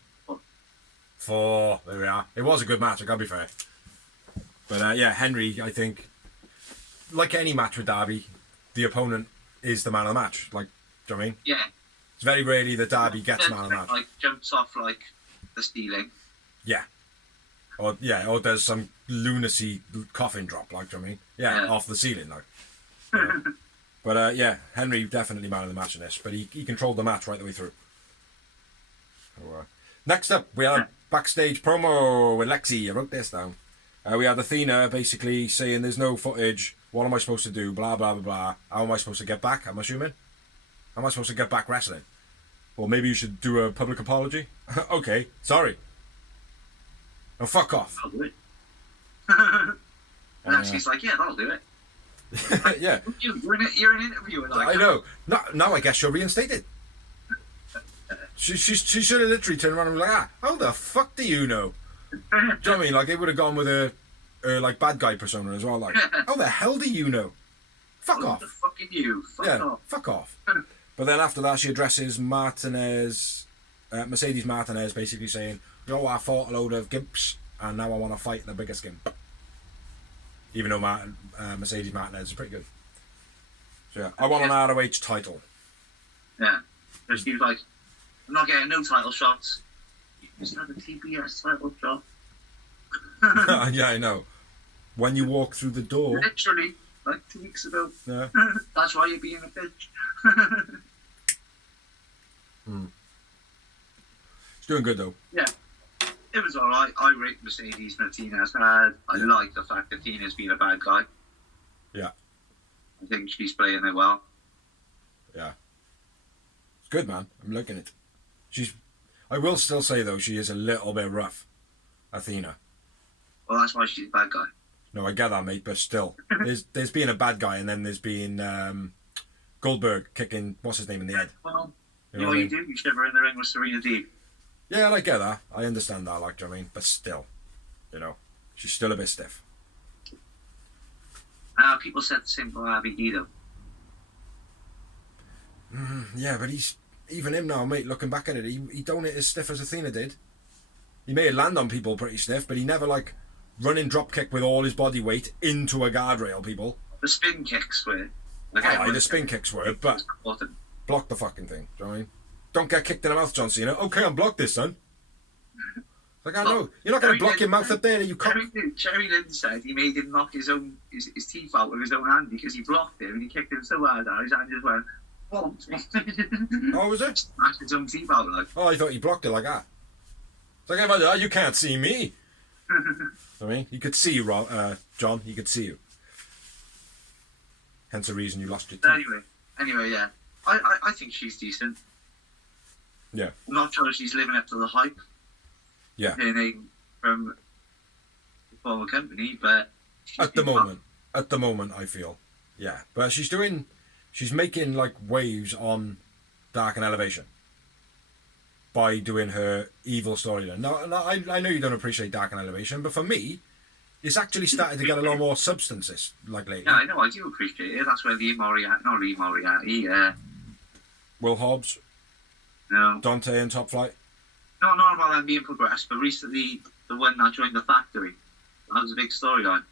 4. There we are. It was a good match. I gotta be fair. But yeah, Henry. I think, like any match with Darby, the opponent is the man of the match. Like, do you know what I mean? Yeah. It's very rarely that Darby gets man of the match. Like jumps off like the stealing. Yeah. Or does some lunacy coffin drop, like, do you know what I mean? Yeah, off the ceiling, like. Yeah. But yeah, Henry definitely man of the match in this, but he controlled the match right the way through. So, next up, we had a backstage promo with Lexi. I wrote this down. We had Athena basically saying there's no footage. What am I supposed to do? Blah, blah, blah, blah. How am I supposed to get back, I'm assuming? How am I supposed to get back wrestling? Or maybe you should do a public apology? Okay, sorry. Oh, fuck off. I'll do it. And she's like, yeah, that'll do it. Yeah. You're an interviewer. Like, I know. Now I guess you're reinstated. She should have literally turned around and was like, how the fuck do you know? Do you know what I mean? Like, it would have gone with her like bad guy persona as well. Like, how the hell do you know? Fuck off. The fuck are you? Fuck off. Fuck off. But then after that, she addresses Mercedes Martinez, basically saying, "Yo, I fought a load of gimps, and now I want to fight the biggest gimp." Even though Mercedes Martinez is pretty good. So yeah, I want an ROH title. Yeah. But she was like, I'm not getting no title shots. You just had a TBS title shot. Yeah, I know. When you walk through the door. Literally, like 2 weeks ago. Yeah. That's why you're being a bitch. It's doing good though. Yeah. It was alright. I rate Mercedes Martinez hard. I like the fact that Tina's been a bad guy. Yeah. I think she's playing it well. Yeah. It's good, man. I'm liking it. I will still say, though, she is a little bit rough, Athena. Well, that's why she's a bad guy. No, I get that, mate, but still. There's been a bad guy, and then there's been Goldberg kicking, what's his name, in the head. Well, You you know what you do? You shove her in the ring with Serena Deeb. Yeah, I get that. I understand that, like, do you know what I mean? But still, you know, she's still a bit stiff. People said the same about Abby though. Yeah, but even him now, mate, looking back at it, he don't hit as stiff as Athena did. He may land on people pretty stiff, but he never, like, running drop kick with all his body weight into a guardrail, people. The spin kicks were... The spin kicks were, but block the fucking thing, do you know what I mean? Don't get kicked in the mouth, John Cena. Okay, I'm blocked this, son. Like, I know. You're not going to block your mouth up there, you can't. Cherry Lynn said he made him knock his teeth out with his own hand because he blocked him and he kicked him so hard that his hand just went... Oh, was it? Smashed his own teeth out, like. Oh, I thought he blocked it like that. It's like, oh, you can't see me. I mean, he could see you, John. He could see you. Hence the reason you lost your teeth. Anyway, yeah. I think she's decent. Yeah. I'm not sure if she's living up to the hype. Yeah. From the former company, but at the moment, I feel, yeah. But she's making like waves on Dark and Elevation by doing her evil storyline. Now, I know you don't appreciate Dark and Elevation, but for me, it's actually started to get a lot more substances like lately. Yeah, I know. I do appreciate it. That's where Moriarty, Will Hobbs. No. Dante and Top Flight. No, not about them being progressed, but recently the one that joined the Factory. That was a big storyline.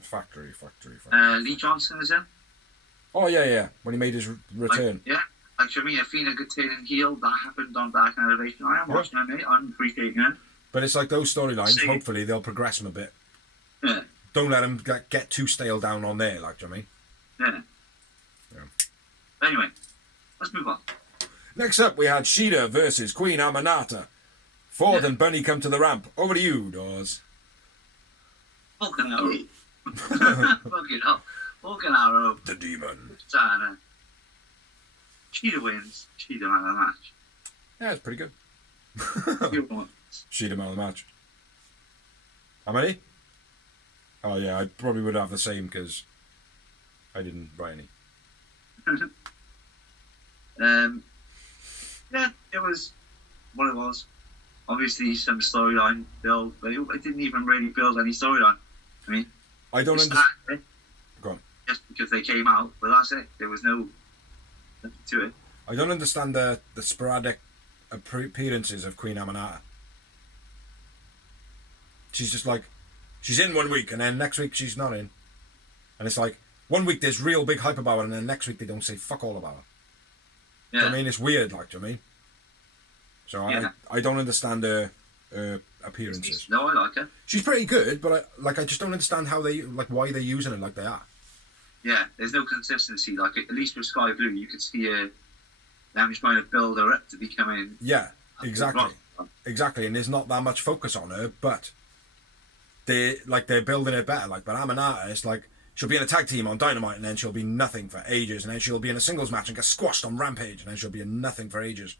Factory. Lee Johnson is in. Oh, yeah. When he made his return. Like, I mean, Athena good turning heel. That happened on Dark and Elevation. I am watching it, mate. I'm appreciating it. But it's like those storylines, hopefully they'll progress them a bit. Yeah. Don't let them get too stale down on there, like, do you know what I mean? Yeah. Anyway, let's move on. Next up, we had Shida versus Queen Amanata. Ford and Bunny come to the ramp. Over to you, Dawes. Fucking Arrow. Fucking Arrow. The demon. Sana. Shida wins. Shida man of the match. Yeah, it's pretty good. You won. Shida man of the match. How many? Oh, yeah, I probably would have the same because I didn't write any. Yeah, it was what it was. Obviously, some storyline build, but it didn't even really build any storyline. I mean, I don't understand. Go on. Just because they came out, but that's it. There was nothing to it. I don't understand the sporadic appearances of Queen Amanata. She's just like, she's in 1 week, and then next week she's not in. And it's like, 1 week there's real big hype about her, and then next week they don't say fuck all about her. Yeah. Do you know what I mean? It's weird, like, do you know what I mean? So yeah. I don't understand her appearances. No, I like her. She's pretty good, but I just don't understand why they're using her like they are. Yeah, there's no consistency. Like, at least with Sky Blue, you could see her. Them trying to build her up to becoming. Yeah, exactly. And there's not that much focus on her, but they're building her better. Like, but Amanata, it's like she'll be in a tag team on Dynamite, and then she'll be nothing for ages, and then she'll be in a singles match and get squashed on Rampage, and then she'll be in nothing for ages.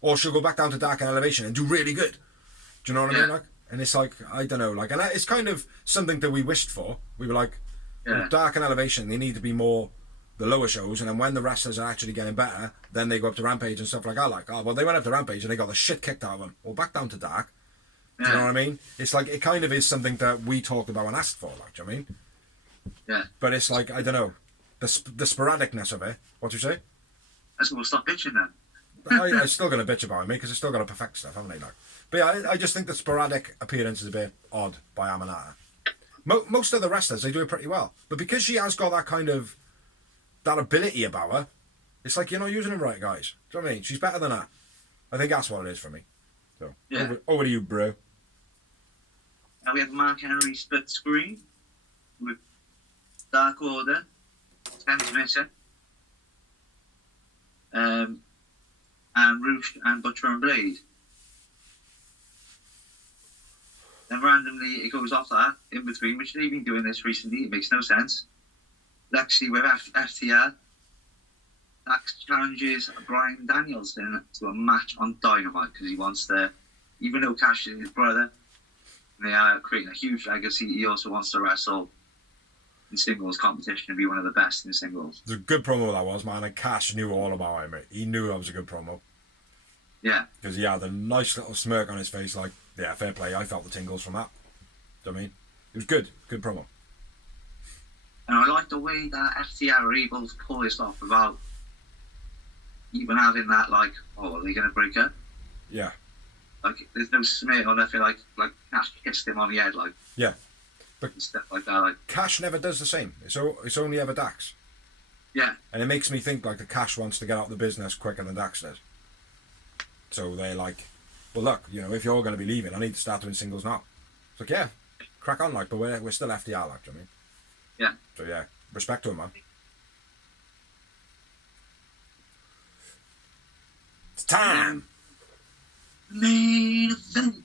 Or she'll go back down to Dark and Elevation and do really good. Do you know what I mean? Like, and it's like, I don't know, like, and it's kind of something that we wished for. We were like, Dark and Elevation, they need to be more the lower shows, and then when the wrestlers are actually getting better, then they go up to Rampage and stuff like that. Like, oh, well, they went up to Rampage and they got the shit kicked out of them. Well, back down to Dark. Do you know what I mean? It's like, it kind of is something that we talked about and asked for, like, do you know what I mean? Yeah. But it's like, I don't know, the sporadicness of it. What do you say? That's what we'll stop bitching then. I'm still going to bitch about me because I still got to perfect stuff, haven't I? Like, but yeah, I just think the sporadic appearance is a bit odd by Amanata. Most of the wrestlers, they do it pretty well, but because she has got that kind of that ability about her, it's like you're not using them right, guys. Do you know what I mean? She's better than that. I think that's what it is for me. So over to you, bro. Now we have Mark Henry split screen with Dark Order, Ten's missing. And Roosh and Butcher and Blade. Then randomly it goes off that in between, which they've been doing this recently. It makes no sense. Actually, with FTR, Dax challenges Bryan Danielson to a match on Dynamite because he wants to, even though Cash is his brother, and they are creating a huge legacy, he also wants to wrestle in singles competition and be one of the best in singles. It's a good promo that was, man, and Cash knew all about it. He knew that was a good promo. Yeah. Because he had a nice little smirk on his face, like, yeah, fair play, I felt the tingles from that. Do you know what I mean? It was good promo. And I like the way that FTR are able to pull this off without even having that, like, oh, are they going to break up? Yeah. Like, there's no smear or nothing, like Cash kissed him on the head, like, yeah, but stuff like that. Like, Cash never does the same. It's only ever Dax. Yeah. And it makes me think, like, the Cash wants to get out of the business quicker than Dax does. So they're like, well, look, you know, if you're going to be leaving, I need to start doing singles now. It's like, yeah, crack on, like, but we're still FDR, like, do you know what I mean? Yeah. So, yeah, respect to him, man. It's time! Main event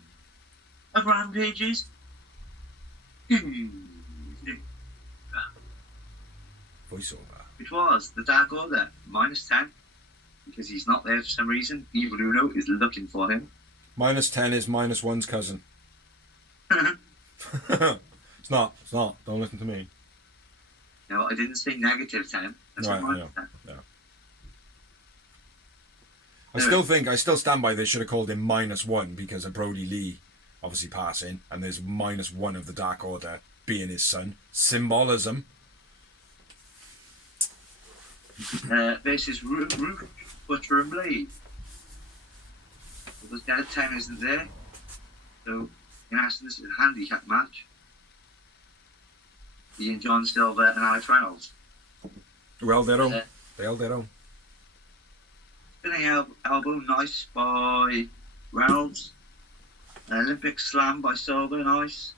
of Rampages. Voiceover. Which was the Dark Order, -10. Because he's not there for some reason. Evil Uno is looking for him. -10 is -1's cousin. It's not. Don't listen to me. No, I didn't say -10. I said Right, -10. yeah. I still stand by they should have called him -1 because of Brody Lee obviously passing, and there's -1 of the Dark Order being his son. Symbolism. Versus Rook, Butcher and Blade. Because Dead 10 isn't there. So, in essence, this is a handicap match. Ian John Silver and Alex Reynolds. Well, their own. They held their own. Spinning elbow, nice by Reynolds. Olympic slam by Silver, nice.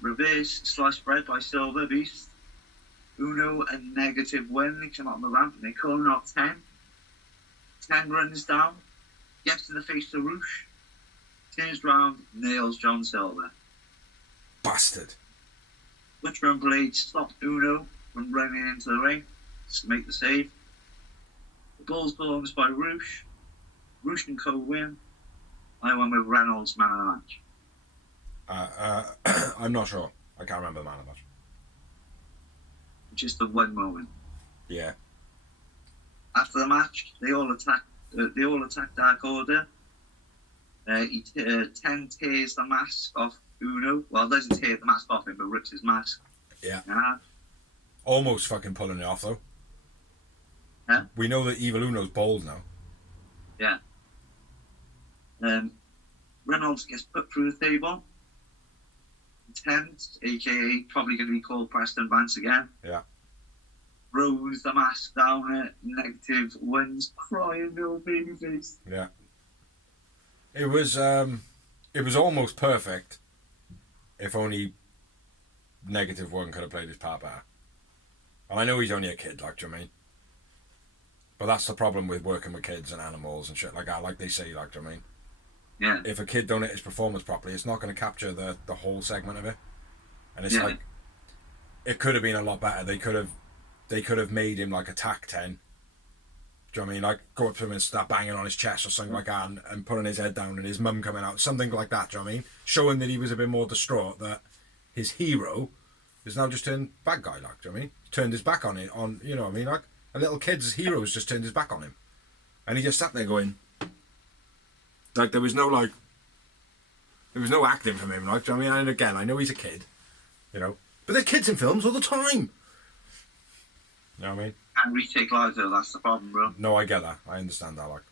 Reverse slice bread by Silver, beast. Uno a -1. They come out on the ramp and they call him off 10. 10 runs down, gets to the face of Roosh, turns round, nails John Silver. Bastard. Butcher and Blade stop Uno from running into the ring to make the save. The Bullstorms by Roosh. Roosh and Co win. I went with Reynolds man of the match. I'm not sure. I can't remember the man of the match. Just the one moment. Yeah. After the match, they all attack Dark Order. 10 tears the mask off Uno. Well, doesn't tear the mask off him, but rips his mask. Yeah. Uh, Almost fucking pulling it off, though. Huh? We know that Evil Uno's bald now. Yeah. Reynolds gets put through the table. 10, aka probably going to be called Preston Vance again. Yeah. Throws the mask down at -1's crying little baby face. Yeah. It was almost perfect if only -1 could have played his part better. And I know he's only a kid, like, do you know what I mean? But that's the problem with working with kids and animals and shit like that, like they say, like, do you know what I mean? Yeah. If a kid don't hit his performance properly, it's not going to capture the whole segment of it. And it's like, it could have been a lot better. They could have made him like attack 10. Do you know what I mean? Like, go up to him and start banging on his chest or something like that, and putting his head down and his mum coming out, something like that. Do you know what I mean? Showing that he was a bit more distraught, that his hero is now just turned bad guy. Like, do you know what I mean? Turned his back on it. You know what I mean? Like, a little kid's hero has just turned his back on him, and he just sat there going, like, there was no acting from him. Like, do you know what I mean? And again, I know he's a kid, you know, but they're kids in films all the time. You know what I mean? Can't retake lives though, that's the problem, bro. No, I get that. I understand that, like.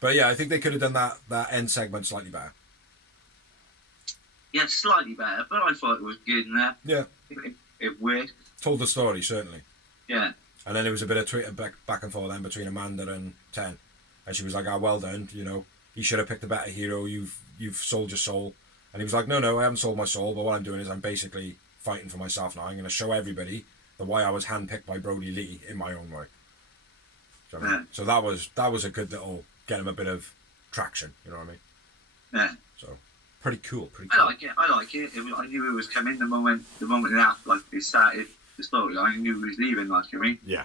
But yeah, I think they could have done that end segment slightly better. Yeah, slightly better, but I thought it was good in there. Yeah. It worked. Told the story, certainly. Yeah. And then there was a bit of tweet back and forth then between Amanda and 10. And she was like, oh, well done, you know, you should have picked a better hero, you've sold your soul. And he was like, no, I haven't sold my soul, but what I'm doing is I'm basically fighting for myself now. I'm going to show everybody the why I was handpicked by Brody Lee in my own way. Do you know what I mean? So that was a good little, get him a bit of traction, you know what I mean? Yeah. So, Pretty cool. Pretty I cool. like it. I like it. I knew it was coming the moment that like they started the story. I knew he was leaving. Like, you know what I mean? Yeah.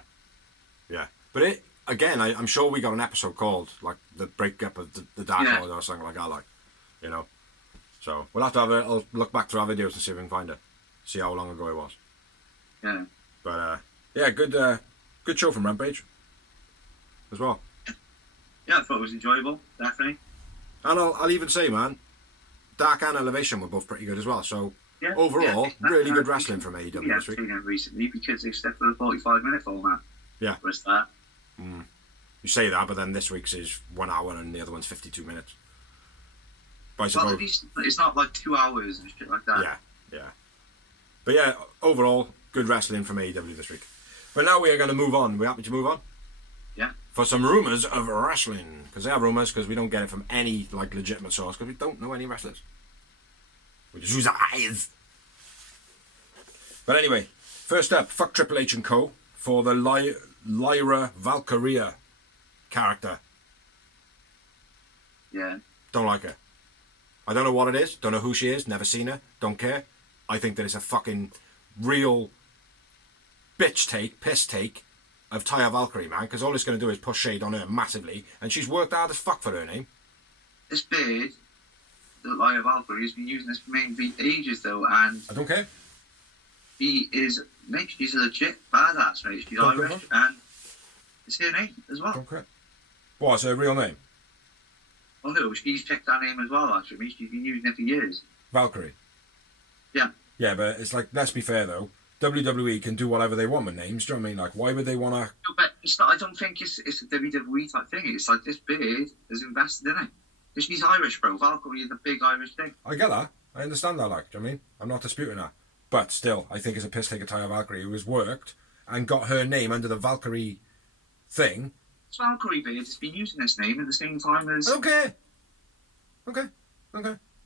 Yeah. But it again, I'm sure we got an episode called like the breakup of the Dark Order or something like that. Like, you know. So we'll have to have I'll look back through our videos and see if we can find it. See how long ago it was. Yeah. But yeah, good show from Rampage as well. Yeah, I thought it was enjoyable, definitely. And I'll even say, man, Dark and Elevation were both pretty good as well. So overall, really good wrestling from AEW this week. I've seen them recently because they stuck with a 45-minute format. Yeah. Where's that? You say that, but then this week's is 1 hour and the other one's 52 minutes. But I suppose, Well, at least it's not like 2 hours and shit like that. Yeah. But yeah, overall, good wrestling from AEW this week. But now we are going to move on. We happy to move on? Yeah. For some rumours of wrestling. Because they are rumours, because we don't get it from any like legitimate source, because we don't know any wrestlers. We just use our eyes. But anyway, first up, fuck Triple H and Co. for the Lyra Valkyria character. Yeah. Don't like her. I don't know what it is. Don't know who she is. Never seen her. Don't care. I think that it's a fucking real piss take of Taya Valkyrie, man. Because all it's going to do is push shade on her massively. And she's worked hard as fuck for her name. This beard, the Lyra Valkyrie, has been using this for main for ages, though, and I don't care. mate, she's a legit badass, mate. She's Don't Irish, and it's her name as well. Don't care. What's her real name? Oh no, she's checked that name as well, actually. I mean, she's been using it for years. Valkyrie. Yeah. Yeah, but it's like, let's be fair though. WWE can do whatever they want with names. Do you know what I mean? Like, why would they want to? No, but it's not, I don't think it's a WWE type thing. It's like this beard has invested in it. Because she's Irish, bro. Valkyrie is a big Irish thing. I get that. I understand that. Like, do you know what I mean? I'm not disputing that. But still, I think it's a piss take of Taya Valkyrie who has worked and got her name under the Valkyrie thing. It's Valkyrie beard has been using this name at the same time as. Okay.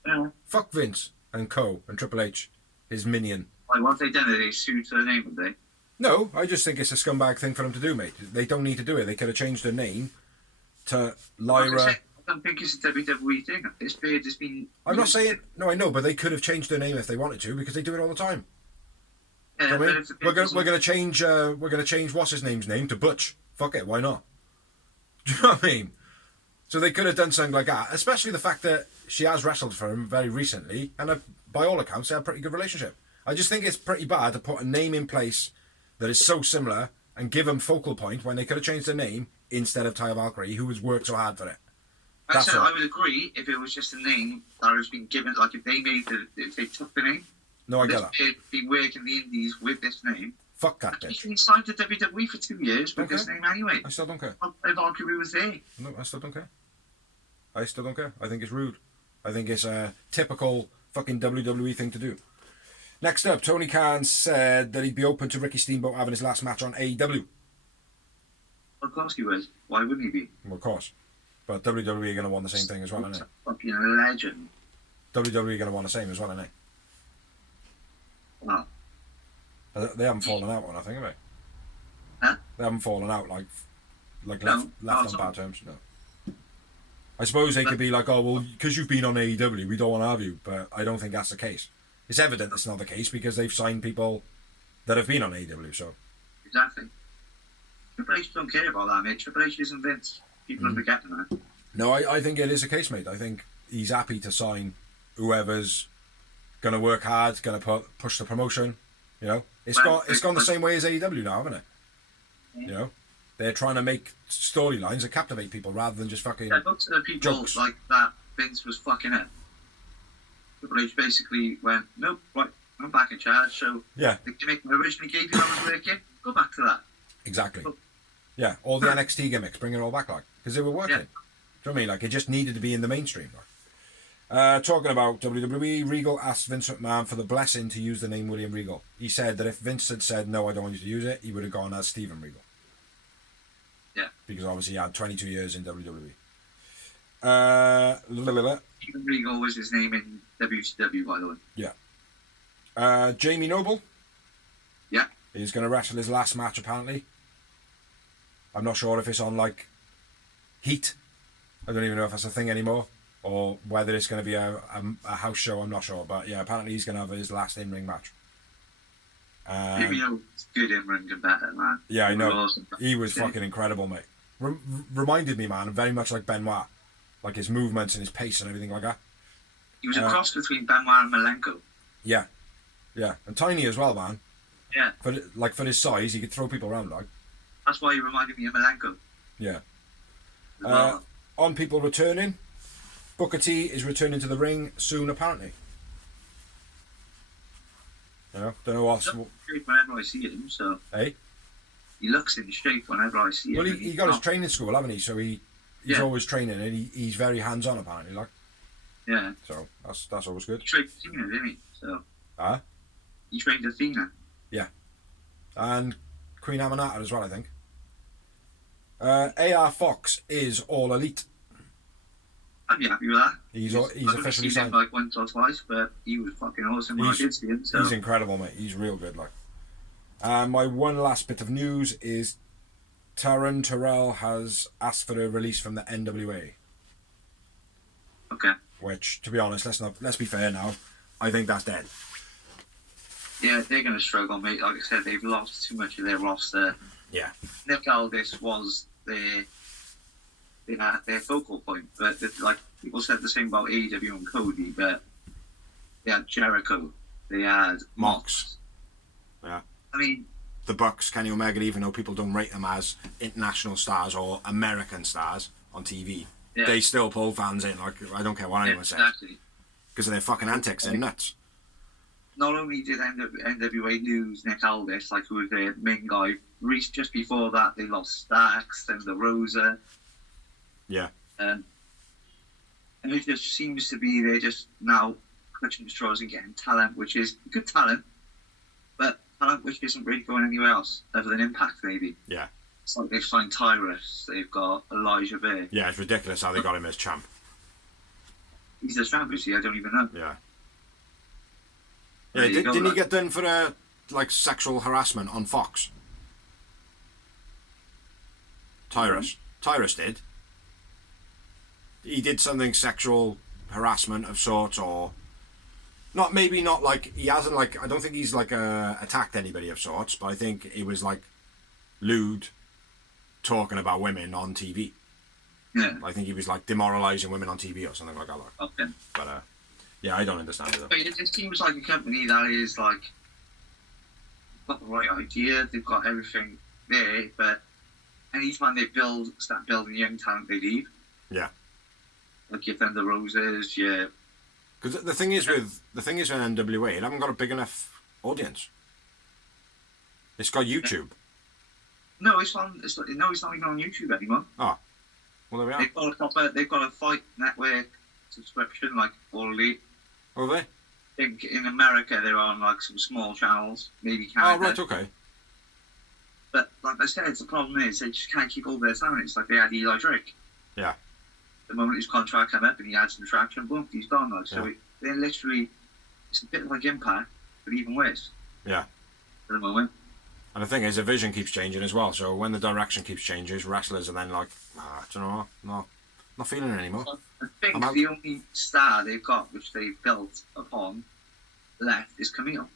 Yeah. Fuck Vince and Co. and Triple H, his minion. Like, what have they done? They sued her name, have they? No, I just think it's a scumbag thing for them to do, mate. They don't need to do it. They could have changed their name to Lyra. I don't think it's a WWE thing. This beard has been. I'm not saying. No, I know, but they could have changed their name if they wanted to because they do it all the time. Yeah, You know what I mean? but if We're gonna change what's his name's name to Butch. Fuck it, why not? Do you know what I mean? So they could have done something like that, especially the fact that she has wrestled for him very recently, and by all accounts, they have a pretty good relationship. I just think it's pretty bad to put a name in place that is so similar and give them focal point when they could have changed their name instead of Taya Valkyrie, who has worked so hard for it. Actually, I would agree if it was just a name that has been given, like if they took the name. No, I get this that. beard been working the indies with this name. Fuck that He's bitch. been signed to WWE for 2 years with this name anyway. I still don't care. Valkyrie was there. No, I still don't care. I still don't care. I think it's rude. I think it's a typical fucking WWE thing to do. Next up, Tony Khan said that he'd be open to Ricky Steamboat having his last match on AEW. Of course he was. Why wouldn't he be? Well, of course. But WWE are going to want the same thing as well, aren't they? Fucking legend. WWE are going to want the same as well, aren't they? Well, They haven't fallen out on, I think, have they? huh? They haven't fallen out like No, left on bad terms. No. I suppose they could be like, oh well, because you've been on AEW, we don't want to have you. But I don't think that's the case. It's evident it's not the case because they've signed people that have been on AEW. So Exactly. Triple H don't care about that, mate. Triple H isn't Vince. People are forgetting that. no, I think it is a case, mate. I think he's happy to sign whoever's going to work hard, going to push the promotion. You know, it's gone the same way as AEW now, haven't it? Yeah. You know, they're trying to make storylines that captivate people rather than just fucking. Yeah, look to the people jokes. like that Vince was fucking it. Triple H basically went, nope, right, I'm back in charge, so Yeah, the gimmick I originally gave you that was working, go back to that. exactly. Look. Yeah, all the NXT gimmicks, bring it all back, like, because they were working. Yeah. Do you know what I mean? Like, it just needed to be in the mainstream. Like. Talking about WWE, Regal asked Vince McMahon for the blessing to use the name William Regal. He said that if Vince had said, no, I don't want you to use it, he would have gone as Steven Regal. Yeah. Because obviously he had 22 years in WWE. Even Regal was his name in WCW, by the way. Jamie Noble. Yeah. He's going to wrestle his last match, apparently. I'm not sure if it's on, like, Heat. I don't even know if that's a thing anymore. or whether it's going to be a house show, I'm not sure. But yeah, apparently he's going to have his last in-ring match. Maybe it's good in-ring better, man. Yeah, I know. Awesome. He was fucking incredible, mate. Reminded me, man, very much like Benoit. Like his movements and his pace and everything like that. He was a cross between Benoit and Malenko. Yeah. Yeah. And tiny as well, man. Yeah. For his size, he could throw people around, like. That's why he reminded me of Malenko. Yeah. Well. On people returning, Booker T is returning to the ring soon, apparently. Don't know what's... Whenever I see him, so... Hey? He looks in shape whenever I see him. Well, he got his training school, haven't he? So he's always training, and he's very hands-on, apparently, like. Yeah. So that's always good. He trained Athena, didn't he? So. He trained Athena. Yeah. And Queen Aminata as well, I think. AR Fox is All Elite. I'd be happy with that. He's officially signed. Him like once or twice, but he was fucking awesome when I did see him. So. He's incredible, mate. He's real good, like. My one last bit of news is Taryn Terrell has asked for a release from the NWA. Okay. Which, to be honest, let's be fair now. I think that's dead. Yeah, they're going to struggle, mate. Like I said, they've lost too much of their roster. Yeah. Nick Aldis was their focal point, but like people said the same about AEW and Cody, but they had Jericho, they had Mox. Yeah. I mean, the Bucks, Kenny Omega, even though people don't rate them as international stars or American stars on TV, they still pull fans in. Like, I don't care what anyone says. Because of their fucking antics, they're nuts. Not only did NWA lose Nick Aldis, like who was their main guy, just before that they lost Stax and the Rosa. Yeah. And it just seems to be they're just now clutching straws and getting talent, which is good talent, but talent which isn't really going anywhere else other than Impact, maybe. Yeah. It's like they've signed Tyrus, they've got Elijah Bay. Yeah, it's ridiculous how they got him as champ. He's the champ, is he? I don't even know. Yeah. Yeah, didn't he get done for sexual harassment on Fox? Tyrus. Tyrus did. He did something sexual harassment of sorts, or maybe not like he hasn't I don't think he's attacked anybody of sorts, but I think it was like lewd talking about women on TV. Yeah. I think he was like demoralising women on TV or something like that. Okay. But yeah, I don't understand it. But it seems like a company that is like got the right idea, they've got everything there, but anytime they start building young talent, they leave. Yeah. Like your Thunder Roses, yeah. Because the thing is with NWA, it haven't got a big enough audience. It's got YouTube. No, it's not even on YouTube anymore. Oh, well there we are. They've got a Fight Network subscription, like All Elite. Oh, they? I think in America they're on like some small channels, maybe Canada. Oh, right, okay. But like I said, the problem is they just can't keep all their talent. It's like they had Eli Drake. Yeah. The moment his contract came up and he had some traction, boom, he's gone. Like, so they're literally, it's a bit like Impact, but even worse. Yeah. For the moment. And the thing is, the vision keeps changing as well. So when the direction keeps changing, wrestlers are then like, I don't know, not feeling it anymore. I think the only star they've got, which they've built upon, left is Camille.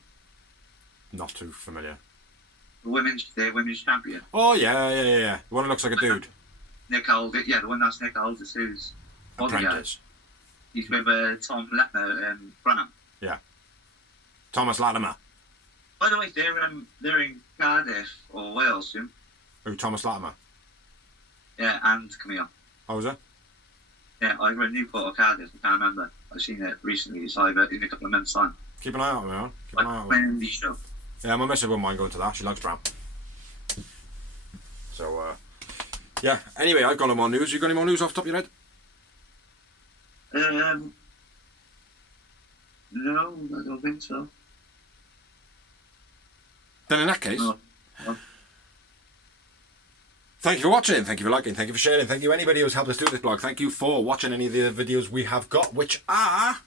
Not too familiar. Their women's champion. Oh yeah. The one who looks like a dude. Nick Aldis, the one that's Nick Aldis, who's apprentice. He's with Tom Latimer and Branham. Yeah. Thomas Latimer. By the way, they're in Cardiff or Wales soon. Who, Thomas Latimer? Yeah, and Camille. Oh, was it? Yeah, either at Newport or Cardiff, I can't remember. I've seen it recently, it's either in a couple of months' time. Keep an eye out, man. Keep an eye out. Like an indie show. Yeah, my missus wouldn't mind going to that. She likes Bram. So, yeah. Anyway, I've got no more news. You got any more news off the top of your head? No, I don't think so. Then in that case, No. thank you for watching, thank you for liking, thank you for sharing, thank you anybody who's helped us do this blog, thank you for watching any of the videos we have got, which are...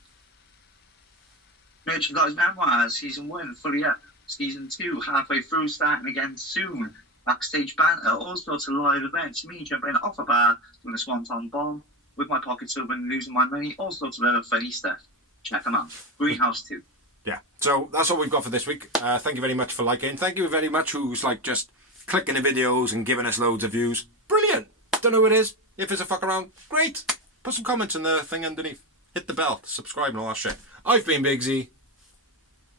Merchandise Memoirs, Season 1, fully up. Season 2, halfway through, starting again soon. Backstage banter, all sorts of live events. Me jumping off a bar, doing a swanton bomb. with my pockets open, losing my money, all sorts of other funny stuff. Check them out. Greenhouse 2. Yeah, so that's all we've got for this week. Thank you very much for liking. Thank you very much who's like just clicking the videos and giving us loads of views. Brilliant. Don't know who it is. If it's a fuck around, great. Put some comments in the thing underneath. Hit the bell, subscribe and all that shit. I've been Big Z.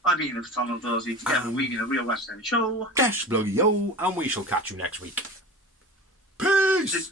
I've been the Donald Dorsey. Together we've been a real wrestling show. Dash bloody yo, and we shall catch you next week. Peace.